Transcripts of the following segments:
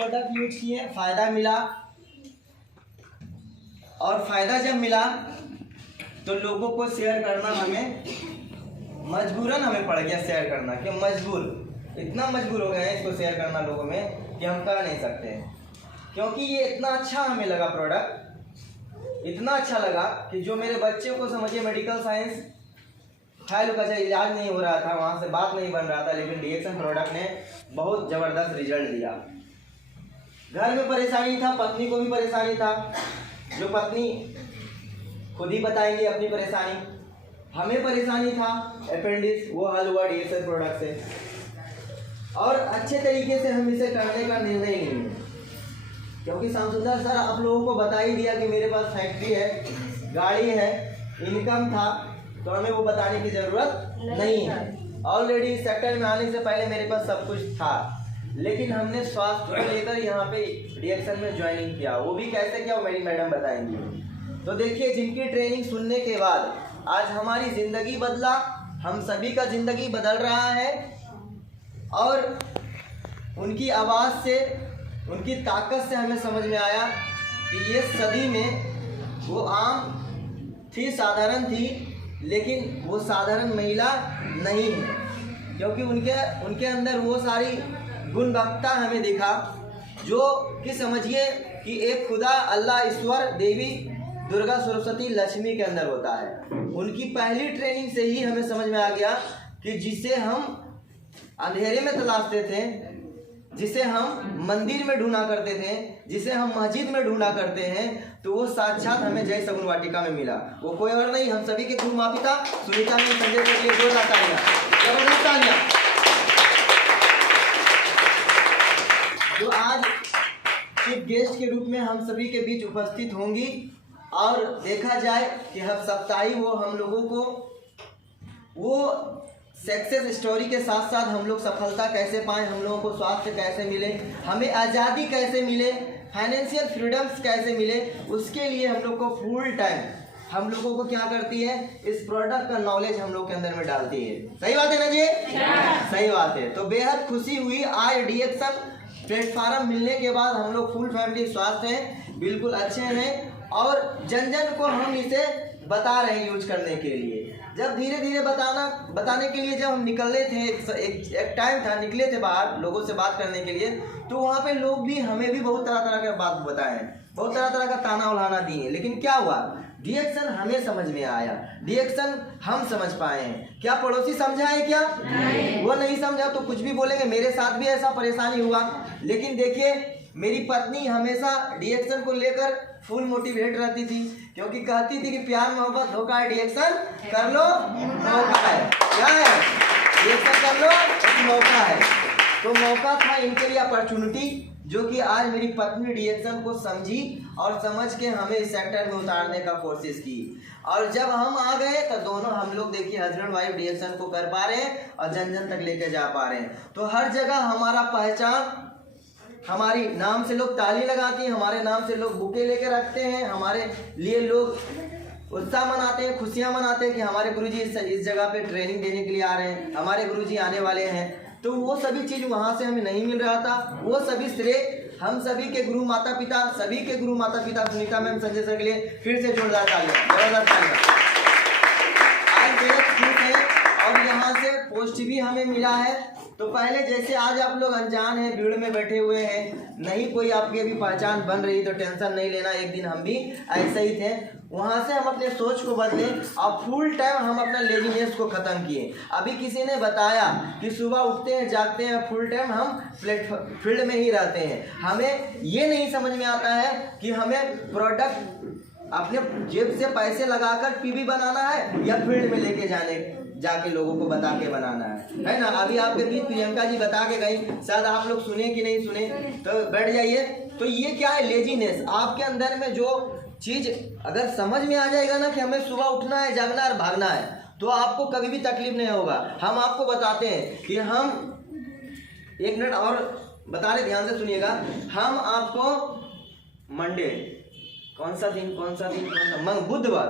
Product use किए, फ़ायदा मिला, और फ़ायदा जब मिला तो लोगों को शेयर करना हमें मजबूरन हमें पड़ गया शेयर करना, कि इतना मजबूर हो गए हैं इसको शेयर करना लोगों में कि हम कर नहीं सकते हैं, क्योंकि ये इतना अच्छा हमें लगा प्रोडक्ट, इतना अच्छा लगा कि जो मेरे बच्चे को समझिए मेडिकल साइंस फाइल का इलाज नहीं हो रहा था, वहाँ से बात नहीं बन रहा था, लेकिन डीएक्सन प्रोडक्ट ने बहुत ज़बरदस्त रिजल्ट दिया। घर में परेशानी था, पत्नी को भी परेशानी था, जो पत्नी खुद ही बताएंगे अपनी परेशानी, हमें परेशानी था अपेंडिक्स, वो हल हुआ डीएक्सन प्रोडक्ट से, और अच्छे तरीके से हम इसे करने का निर्णय लिए, क्योंकि शामसुंदर सर आप लोगों को बता ही दिया कि मेरे पास फैक्ट्री है, गाड़ी है, इनकम था, तो हमें वो बताने की ज़रूरत नहीं है। ऑलरेडी सेक्टर में आने से पहले मेरे पास सब कुछ था, लेकिन हमने स्वास्थ्य को लेकर यहाँ पे डीएक्सन में ज्वाइनिंग किया। वो भी कैसे किया वो मेरी मैडम बताएंगी। तो देखिए, जिनकी ट्रेनिंग सुनने के बाद आज हमारी ज़िंदगी बदला, हम सभी का ज़िंदगी बदल रहा है, और उनकी आवाज़ से, उनकी ताकत से हमें समझ में आया कि ये सदी में वो आम थी, साधारण थी, लेकिन वो साधारण महिला नहीं है, क्योंकि उनके अंदर वो सारी गुणवत्ता हमें दिखा जो कि समझिए कि एक खुदा, अल्लाह, ईश्वर, देवी, दुर्गा, सरस्वती, लक्ष्मी के अंदर होता है। उनकी पहली ट्रेनिंग से ही हमें समझ में आ गया कि जिसे हम अंधेरे में तलाशते थे, जिसे हम मंदिर में ढूंढा करते थे, जिसे हम मस्जिद में ढूंढा करते हैं, तो वो साक्षात हमें जय सगुन वाटिका में मिला। वो कोई और नहीं, हम सभी के गुरु माता सुनीता में संजय के लिए जोरदार तालियां, जबरदस्त तालियां। जो आज चीफ गेस्ट के रूप में हम सभी के बीच उपस्थित होंगी, और देखा जाए कि हर सप्ताह वो हम लोगों को वो सक्सेस स्टोरी के साथ साथ हम लोग सफलता कैसे पाएँ, हम लोगों को स्वास्थ्य कैसे मिले, हमें आज़ादी कैसे मिले, फाइनेंशियल फ्रीडम्स कैसे मिले, उसके लिए हम लोग को फुल टाइम हम लोगों को क्या करती है, इस प्रोडक्ट का नॉलेज हम लोग के अंदर में डालती है। सही बात है ना जी? सही बात है। तो बेहद खुशी हुई आज डीएक्सन प्लेटफार्म मिलने के बाद हम लोग फुल फैमिली स्वस्थ हैं, बिल्कुल अच्छे हैं, और जन जन को हम इसे बता रहे हैं यूज करने के लिए। जब धीरे धीरे बताने के लिए जब हम निकले थे, एक टाइम था, निकले थे बाहर लोगों से बात करने के लिए, तो वहाँ पे लोग भी हमें भी बहुत तरह तरह के बात बताए, बहुत तरह तरह का ताना उल्हाना दिए, लेकिन क्या हुआ, डीएक्सन हमें समझ में आया, डीएक्सन हम समझ पाए हैं। क्या पड़ोसी समझा है क्या? नहीं। वो नहीं समझा तो कुछ भी बोलेंगे। मेरे साथ भी ऐसा परेशानी हुआ, लेकिन देखिए मेरी पत्नी हमेशा डीएक्सन को लेकर फुल मोटिवेट रहती थी, क्योंकि कहती थी कि प्यार मोहब्बत धोखा है, डीएक्सन कर लो, मौका है। क्या है? डीएक्सन कर लो, एक मौका है। तो मौका था इनके लिए, अपॉर्चुनिटी, जो कि आज मेरी पत्नी डीएक्सन को समझी और समझ के हमें इस सेक्टर में उतारने का कोशिश की, और जब हम आ गए तो दोनों हम लोग देखिए हस्बैंड वाइफ डीएक्सन को कर पा रहे हैं और जन जन तक लेके जा पा रहे हैं। तो हर जगह हमारा पहचान, हमारी नाम से लोग ताली लगाती हैं, हमारे नाम से लोग बुके लेके रखते हैं, हमारे लिए लोग उत्साह मनाते हैं, खुशियाँ मनाते हैं कि हमारे गुरुजी इस जगह पे ट्रेनिंग देने के लिए आ रहे हैं, हमारे गुरुजी आने वाले हैं। तो वो सभी चीज़ वहाँ से हमें नहीं मिल रहा था, वो सभी श्रेय हम सभी के गुरु माता पिता, सभी के गुरु माता पिता सुनीता मैम, संजय सर के लिए फिर से जोरदार तालियां, जोरदार तालियां। आज बेहद खुश है, और यहाँ से पोस्ट भी हमें मिला है। तो पहले जैसे आज आप लोग अनजान हैं, भीड़ में बैठे हुए हैं, नहीं कोई आपकी अभी पहचान बन रही, तो टेंशन नहीं लेना, एक दिन हम भी ऐसे ही थे। वहाँ से हम अपने सोच को बदले और फुल टाइम हम अपना लेजीनेस को ख़त्म किए। अभी किसी ने बताया कि सुबह उठते हैं, जागते हैं, फुल टाइम हम फील्ड में ही रहते हैं। हमें ये नहीं समझ में आता है कि हमें प्रोडक्ट अपने जेब से पैसे लगाकर पीवी बनाना है या फील्ड में लेके जाके लोगों को बता के बनाना है ना। अभी आपके बीच प्रियंका जी बता के गई, शायद आप लोग सुने कि नहीं सुने, तो बैठ जाइए। तो ये क्या है? लेजीनेस। आपके अंदर में जो चीज़ अगर समझ में आ जाएगा ना कि हमें सुबह उठना है, जागना है और भागना है, तो आपको कभी भी तकलीफ नहीं होगा। हम आपको बताते हैं कि हम, एक मिनट और बता रहे, ध्यान से सुनिएगा। हम आपको मंडे, कौन सा दिन बुधवार,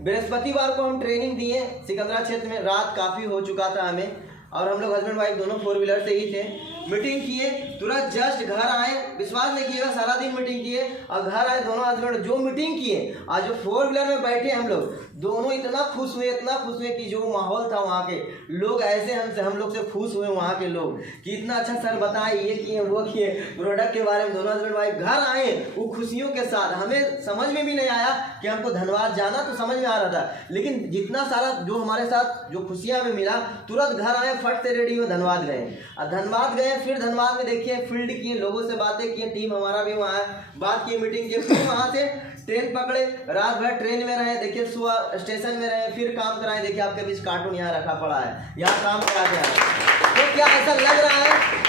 बृहस्पतिवार को हम ट्रेनिंग दिए सिकंदरा क्षेत्र में। रात काफ़ी हो चुका था हमें, और हम लोग हस्बैंड वाइफ दोनों 4 व्हीलर से ही थे। मीटिंग किए, तुरंत जस्ट घर आए, विश्वास नहीं किएगा सारा दिन मीटिंग किए और घर आए दोनों हस्बैंड, जो मीटिंग किए आज जो 4 व्हीलर में बैठे हम लोग दोनों इतना खुश हुए कि जो माहौल था वहाँ के लोग ऐसे हम लोग से खुश हुए वहाँ के लोग कि इतना अच्छा सर बताए, ये किए वो किए प्रोडक्ट के बारे में। दोनों हस्बैंड वाइफ घर आए वो खुशियों के साथ। हमें समझ में भी नहीं आया कि हमको धन्यवाद जाना तो समझ में आ रहा था, लेकिन जितना सारा जो हमारे साथ जो खुशियाँ हमें मिला, तुरंत घर आए फट से रेडी हुए धन्यवाद गए। और धनबाद गए, फिर धनबाद में देखिए फील्ड किए, लोगों से बातें किए, टीम हमारा भी वहाँ है, बात की, मीटिंग की, फिर वहाँ से ट्रेन पकड़े, रात भर ट्रेन में रहे, देखिए सुबह स्टेशन में रहे, फिर काम कराए। देखिए आपके बीच कार्टून यहाँ रखा पड़ा है, यहाँ काम करा के आए। तो क्या ऐसा लग रहा है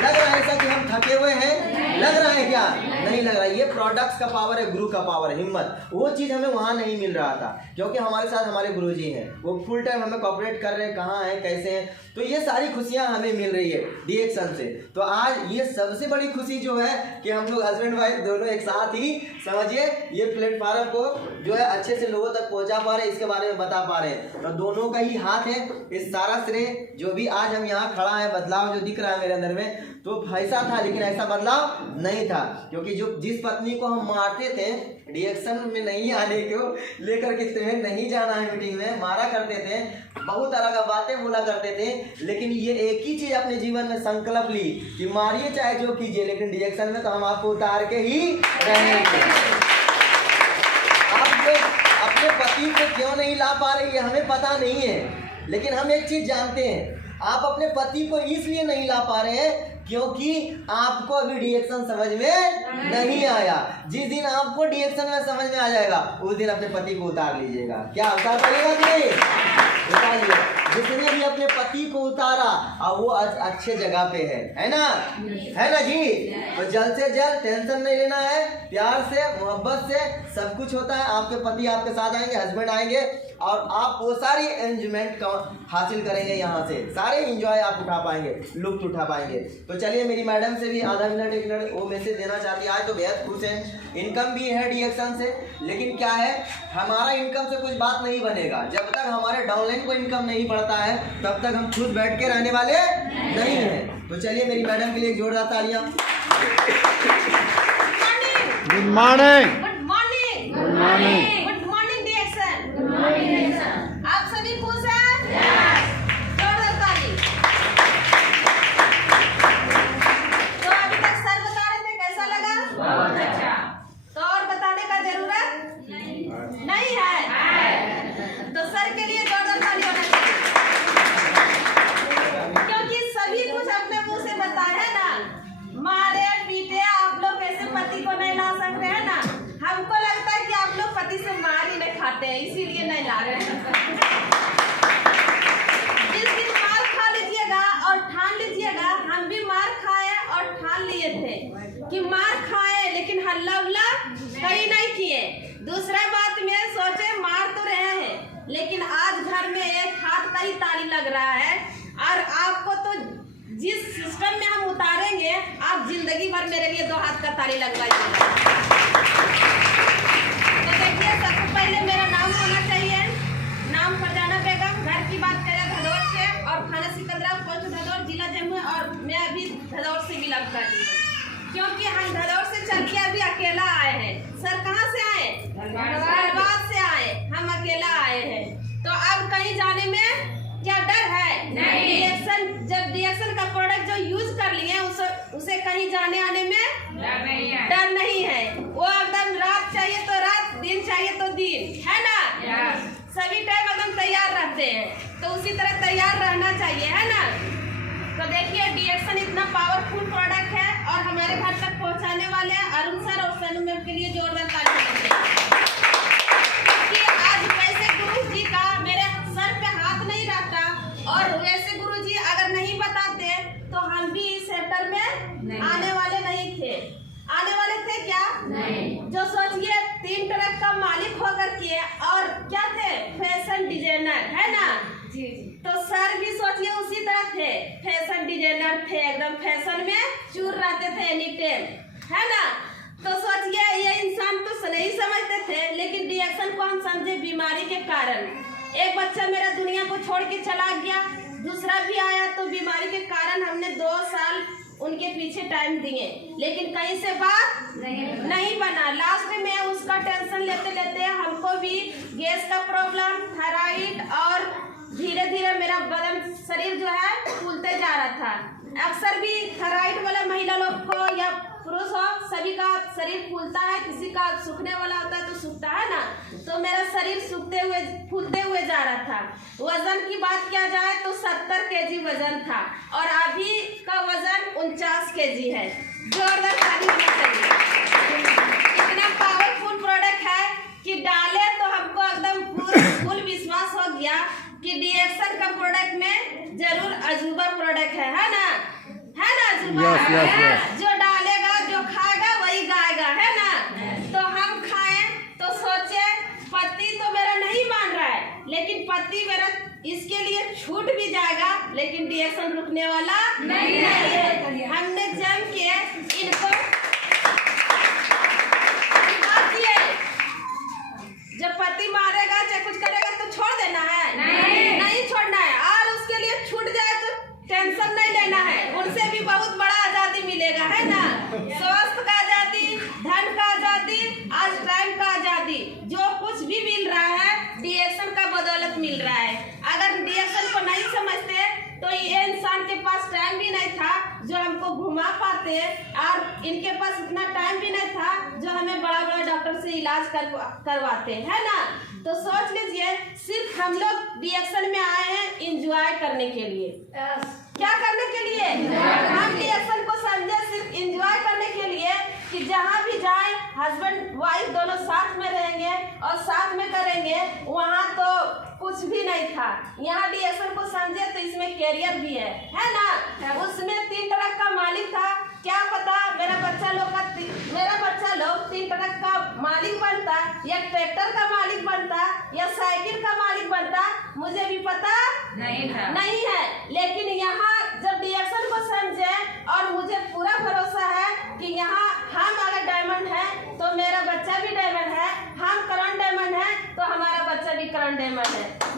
ऐसा कि हम थके हुए हैं? लग रहा है क्या? नहीं लग रहा। ये प्रोडक्ट्स का पावर है, गुरु का पावर है, हिम्मत। वो चीज़ हमें वहाँ नहीं मिल रहा था क्योंकि हमारे साथ हमारे गुरुजी हैं, वो फुल टाइम हमें कोऑपरेट कर रहे हैं, कहाँ हैं कैसे हैं। तो ये सारी खुशियाँ हमें मिल रही है DXN से। तो आज ये सबसे बड़ी खुशी जो है कि हम लोग हस्बैंड वाइफ दोनों एक साथ ही समझिए ये प्लेटफॉर्म को जो है अच्छे से लोगों तक पहुँचा पा रहे हैं, इसके बारे में बता पा रहे हैं। तो दोनों का ही हाथ है। इस सारा श्रेय जो भी आज हम यहाँ खड़ा है, बदलाव जो दिख रहा है मेरे अंदर में, तो ऐसा था, लेकिन ऐसा बदलाव नहीं था क्योंकि जो जिस पत्नी को हम मारते थे DXN में नहीं आने को लेकर के, तुम्हें नहीं जाना है मीटिंग में, मारा करते थे, बहुत तरह का बातें बोला करते थे, लेकिन ये एक ही चीज अपने जीवन में संकल्प ली कि मारिए चाहे जो कीजिए, लेकिन DXN में तो हम आपको उतार के ही रहेंगे। आप लोग अपने पति को क्यों नहीं ला पा रहे ये हमें पता नहीं है, लेकिन हम एक चीज जानते हैं, आप अपने पति को इसलिए नहीं ला पा रहे हैं क्योंकि आपको अभी DXN समझ में नहीं आया। जिस दिन आपको DXN में समझ में आ जाएगा उस दिन अपने पति को उतार लीजिएगा। क्या उतार पाइएगा कि नहीं? उतारिए। जिसने भी अपने पति को उतारा और वो आज अच्छे जगह पे है ना? है ना जी? तो जल्द से जल्द टेंशन नहीं लेना है, प्यार से मोहब्बत से सब कुछ होता है। आपके पति आपके साथ आएंगे, हस्बैंड आएंगे और आप वो सारी एंजॉयमेंट का हासिल करेंगे, यहाँ से सारे एंजॉय आप उठा पाएंगे, लुत्फ उठा पाएंगे। तो चलिए मेरी मैडम से भी आधा मिनट 1 मिनट वो मैसेज देना चाहती है। आज तो बेहद खुश हैं, इनकम भी है DXN से, लेकिन क्या है हमारा इनकम से कुछ बात नहीं बनेगा जब तक हमारे डाउनलाइन को इनकम नहीं बढ़ता है, तब तक हम खुश बैठ के रहने वाले नहीं हैं। तो चलिए मेरी मैडम के लिए जोरदार तालियां। Good morning. Good morning. Good morning. Good morning DXN। Good morning DXN। आप सभी खुश हैं? जोरदार ताली। तो अभी तक सर बता रहे थे, कैसा लगा? बहुत अच्छा। तो और बताने का जरूरत नहीं है। तो सर के लिए जोरदार ताली होना चाहिए क्योंकि सभी कुछ अपने मुंह से बताए है ना, मारे पीटे आप लोग ऐसे पति को नहीं ला सकते हैं ना। हमको लगता है कि आप लोग पति से मार ही नहीं खाते हैं, इसीलिए नहीं ला रहे हैं। जिस दिन मार खा लीजिएगा और ठान लीजिएगा, हम भी मार खाए और ठान लिए थे कि मार खाए, लेकिन हल्ला उल्ला कहीं नहीं किए। दूसरा बात में सोचे मार तो रहे हैं, लेकिन आज घर में एक हाथ का ही ताली लग रहा है और आपको तो जिस सिस्टम में हम उतारेंगे, आप जिंदगी भर मेरे लिए 2 हाथ का ताली लगवाइएगा। तो देखिए, सबसे पहले मेरा नाम होना चाहिए, नाम फरजाना बेगम, घर की बात करें धदौर से और थाना सिकंदरा, पोस्ट धदौर, जिला जम्मू, और मैं अभी धदौर से बिलोंग करती हूँ क्योंकि हम धदौर से चल के अभी अकेला आए हैं। सर कहाँ से आए? धनबाद से आए, हम अकेला आए हैं। तो अब कहीं जाने में क्या डर है? नहीं। जब DXN का प्रोडक्ट जो यूज कर लिए उसे कहीं जाने आने में डर नहीं है। वो एकदम रात चाहिए तो रात, दिन चाहिए तो दिन, है ना? सभी टाइम एकदम तैयार रहते हैं, तो उसी तरह तैयार रहना चाहिए, है ना? तो देखिए DXN इतना पावरफुल प्रोडक्ट है और हमारे घर तक पहुंचाने वाले हैं अरुण सर और सनू मैम के लिए जोरदार ताली कि आज वैसे गुरु जी का मेरे सर पे हाथ नहीं रहता और वैसे गुरु जी अगर नहीं बताते तो हम भी इस सेक्टर में आने वाले नहीं थे। आने वाले थे क्या? नहीं। जो सोचिए 3 ट्रक का मालिक होकर के और क्या थे? फैशन डिजाइनर, है ना? जी। तो सर भी सोचिए उसी तरह थे, फैशन डिजाइनर थे, एकदम फैशन में चूर रहते थे एनी टाइम, है ना? तो सोचिए ये इंसान तो नहीं समझते थे, लेकिन DXN को हम समझे बीमारी के कारण। एक बच्चा मेरा दुनिया को छोड़ के चला गया, दूसरा भी आया बीमारी के कारण हमने 2 साल उनके पीछे टाइम दिए, लेकिन कहीं से बात नहीं बना। लास्ट में उसका टेंशन लेते लेते हमको भी गैस का प्रॉब्लम, थायराइड और धीरे धीरे मेरा बदन शरीर जो है फूलते जा रहा था। अक्सर भी थायराइड वाला महिला लोग को या पुरुष हो, सभी का शरीर फूलता है, किसी का सूखने वाला होता है तो सूखता है ना, तो मेरा शरीर सूखते हुए फूलते हुए जा रहा था। वजन की बात किया जाए तो 70 केजी वजन था और अभी का वजन 49 केजी है। जोरदार ताली होनी चाहिए। इतना पावरफुल प्रोडक्ट है कि डाले तो हमको एकदम फुल विश्वास हो गया कि डीएक्सन का प्रोडक्ट में जरूर अजूबा प्रोडक्ट है ना अजूबा। yes. जो डालेगा जो खाएगा वही गाएगा, है ना। तो हम खाएं तो सोचे पति तो मेरा नहीं मान रहा है, लेकिन पति मेरा इसके लिए छूट भी जाएगा, लेकिन डीएक्सन रुकने वाला नहीं है। हमने जम के इनको जब पति मारेगा चाहे कुछ करेगा तो छोड़ देना है, नहीं छोड़ना है। और उसके लिए छूट जाए तो टेंशन नहीं लेना है, उनसे भी बहुत बड़ा आज़ादी मिलेगा, है ना। स्वास्थ्य का आज़ादी, धन का आज़ादी, आज टाइम का आज़ादी, जो कुछ भी मिल रहा है डीएक्सन का बदौलत मिल रहा है। अगर डीएक्सन को नहीं समझते तो ये इंसान के पास टाइम भी नहीं था जो हमको घुमा पाते, और इनके पास इतना टाइम भी नहीं था जो हमें बड़ा बड़ा डॉक्टर से इलाज करवाते, है ना। तो सोच लीजिए, सिर्फ हम लोग डीएक्सन में आए हैं इंजॉय करने के लिए। क्या करने के लिए? हम डीएक्सन को समझे सिर्फ इंजॉय करने के लिए कि जहाँ भी जाएं हस्बैंड वाइफ दोनों साथ में रहेंगे और साथ में करेंगे। वहाँ तो कुछ भी नहीं था, यहाँ डीएक्सन को समझे तो इसमें कैरियर भी है ना। उसमें 3 ट्रक का मालिक था, क्या पता मेरा बच्चा लोग 3 ट्रक का मालिक बनता, या ट्रैक्टर का मालिक बनता, या साइकिल का मालिक बनता, मुझे भी पता नहीं है। लेकिन यहाँ जब डीएक्सन को समझे, और मुझे पूरा भरोसा है कि यहाँ हम अगर डायमंड है तो मेरा बच्चा भी डायमंड है, हम करंट डायमंड है तो हमारा बच्चा भी करंट डायमंड है।